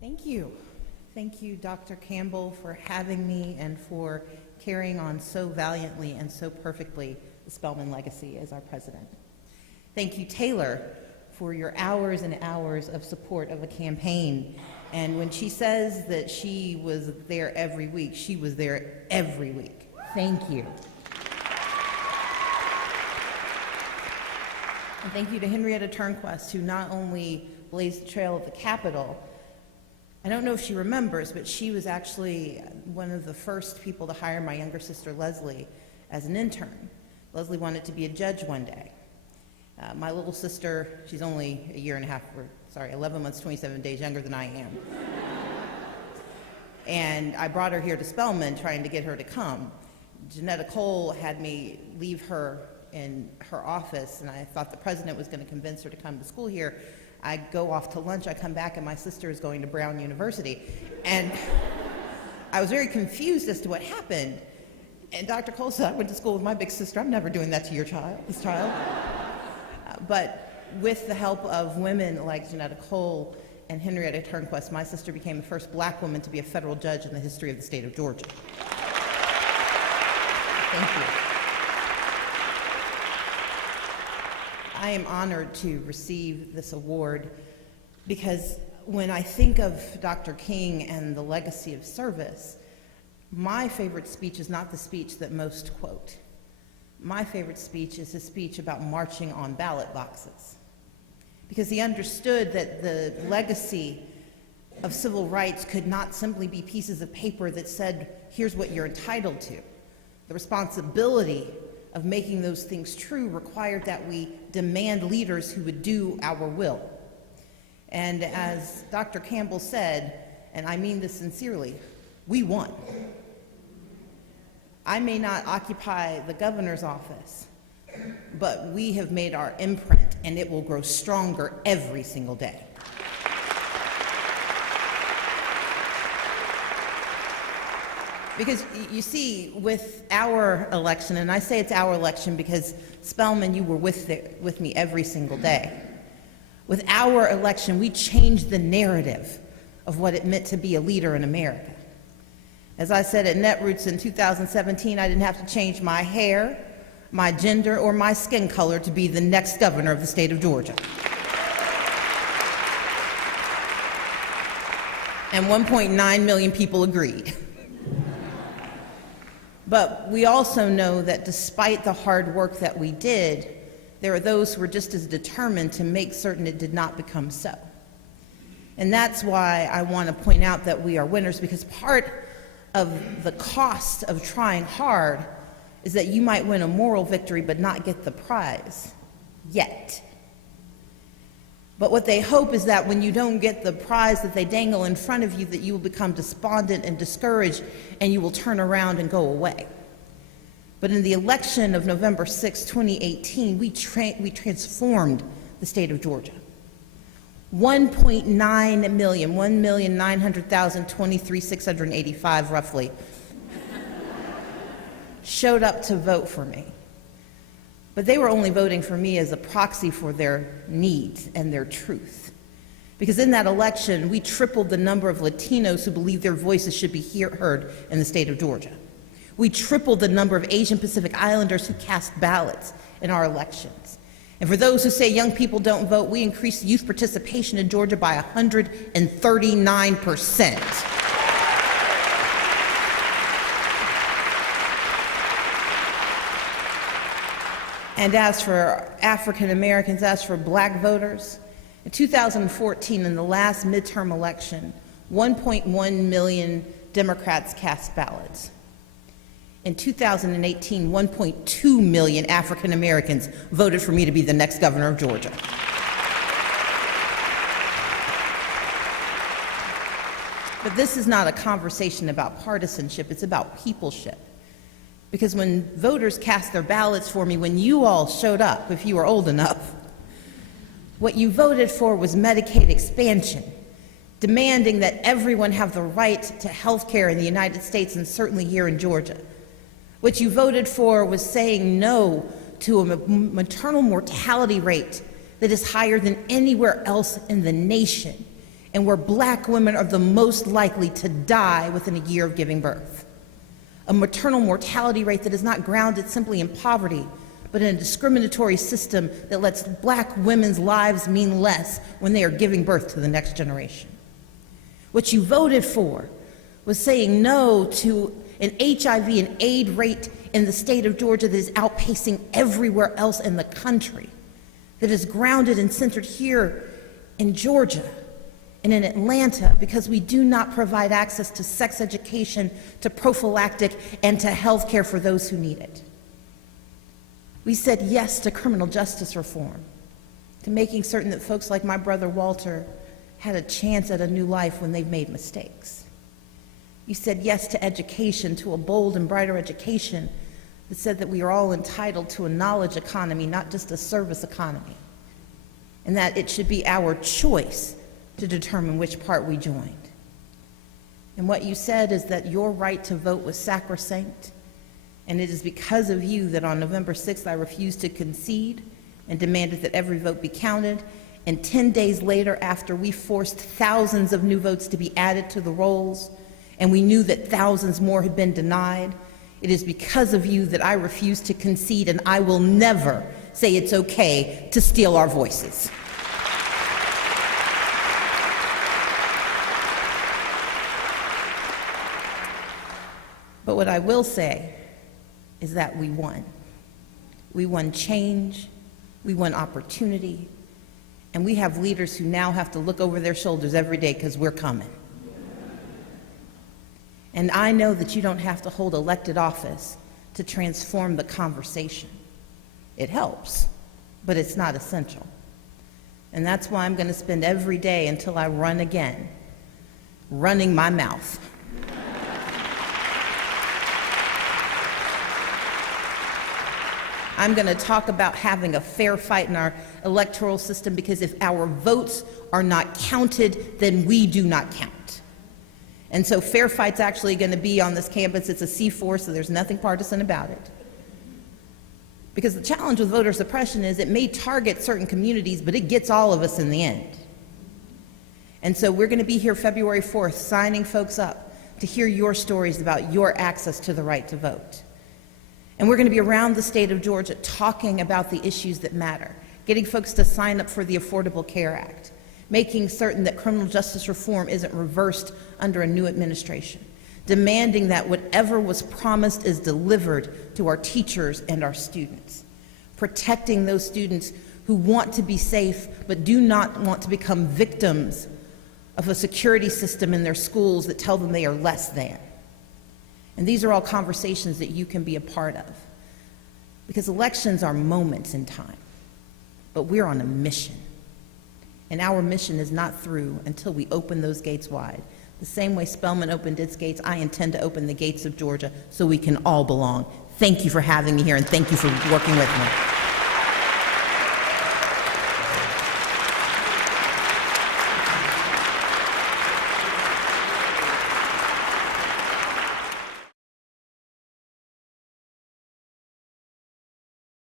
Thank you. Thank you, Dr. Campbell, for having me and for carrying on so valiantly and so perfectly the Spelman legacy as our president. Thank you, Taylor, for your hours and hours of support of the campaign. And when she says that she was there every week, she was there every week. Thank you. And thank you to Henrietta Turnquest, who not only blazed the trail of the Capitol. I don't know if she remembers, but she was actually one of the first people to hire my younger sister, Leslie, as an intern. Leslie wanted to be a judge one day. My little sister, she's only 11 months, 27 days younger than I am. And I brought her here to Spelman trying to get her to come. Janetta Cole had me leave her in her office, and I thought the president was going to convince her to come to school here. I go off to lunch, I come back, and my sister is going to Brown University. And I was very confused as to what happened. And Dr. Cole said, I went to school with my big sister. I'm never doing that to this child. But with the help of women like Janetta Cole and Henrietta Turnquest, my sister became the first black woman to be a federal judge in the history of the state of Georgia. Thank you. I am honored to receive this award because when I think of Dr. King and the legacy of service, my favorite speech is not the speech that most quote. My favorite speech is his speech about marching on ballot boxes, because he understood that the legacy of civil rights could not simply be pieces of paper that said, here's what you're entitled to. The responsibility of making those things true required that we demand leaders who would do our will. And as Dr. Campbell said, and I mean this sincerely, we won. I may not occupy the governor's office, but we have made our imprint, and it will grow stronger every single day. Because you see, with our election, and I say it's our election because Spelman, you were with me every single day. With our election, we changed the narrative of what it meant to be a leader in America. As I said at Netroots in 2017, I didn't have to change my hair, my gender, or my skin color to be the next governor of the state of Georgia. And 1.9 million people agreed. But we also know that despite the hard work that we did, there are those who were just as determined to make certain it did not become so. And that's why I want to point out that we are winners, because part of the cost of trying hard is that you might win a moral victory but not get the prize yet. But what they hope is that when you don't get the prize that they dangle in front of you, that you will become despondent and discouraged and you will turn around and go away. But in the election of November 6, 2018, we transformed the state of Georgia. 1.9 million, 1,900,000, 23,685 roughly, showed up to vote for me. But they were only voting for me as a proxy for their needs and their truth. Because in that election, we tripled the number of Latinos who believe their voices should be heard in the state of Georgia. We tripled the number of Asian Pacific Islanders who cast ballots in our elections. And for those who say young people don't vote, we increased youth participation in Georgia by 139%. And as for African Americans, as for black voters, in 2014, in the last midterm election, 1.1 million Democrats cast ballots. In 2018, 1.2 million African Americans voted for me to be the next governor of Georgia. But this is not a conversation about partisanship, it's about peopleship. Because when voters cast their ballots for me, when you all showed up, if you were old enough, what you voted for was Medicaid expansion, demanding that everyone have the right to health care in the United States and certainly here in Georgia. What you voted for was saying no to a maternal mortality rate that is higher than anywhere else in the nation. and where black women are the most likely to die within a year of giving birth. A maternal mortality rate that is not grounded simply in poverty, but in a discriminatory system that lets black women's lives mean less when they are giving birth to the next generation. What you voted for was saying no to an HIV and AIDS rate in the state of Georgia that is outpacing everywhere else in the country, that is grounded and centered here in Georgia and in Atlanta, because we do not provide access to sex education, to prophylactic, and to health care for those who need it. We said yes to criminal justice reform, to making certain that folks like my brother Walter had a chance at a new life when they've made mistakes. You said yes to education, to a bold and brighter education that said that we are all entitled to a knowledge economy, not just a service economy, and that it should be our choice to determine which part we joined. And what you said is that your right to vote was sacrosanct, and it is because of you that on November 6th I refused to concede and demanded that every vote be counted. And 10 days later, after we forced thousands of new votes to be added to the rolls, and we knew that thousands more had been denied, it is because of you that I refused to concede, and I will never say it's okay to steal our voices. But what I will say is that we won. We won change, we won opportunity, and we have leaders who now have to look over their shoulders every day because we're coming. And I know that you don't have to hold elected office to transform the conversation. It helps, but it's not essential. And that's why I'm going to spend every day until I run again, running my mouth. I'm going to talk about having a fair fight in our electoral system, because if our votes are not counted, then we do not count. And so fair fight's actually going to be on this campus. It's a C4, so there's nothing partisan about it. Because the challenge with voter suppression is it may target certain communities, but it gets all of us in the end. And so we're going to be here February 4th signing folks up to hear your stories about your access to the right to vote. And we're going to be around the state of Georgia talking about the issues that matter, getting folks to sign up for the Affordable Care Act, making certain that criminal justice reform isn't reversed under a new administration, demanding that whatever was promised is delivered to our teachers and our students, protecting those students who want to be safe but do not want to become victims of a security system in their schools that tell them they are less than. And these are all conversations that you can be a part of, because elections are moments in time, but we're on a mission. And our mission is not through until we open those gates wide. The same way Spelman opened its gates, I intend to open the gates of Georgia so we can all belong. Thank you for having me here, and thank you for working with me.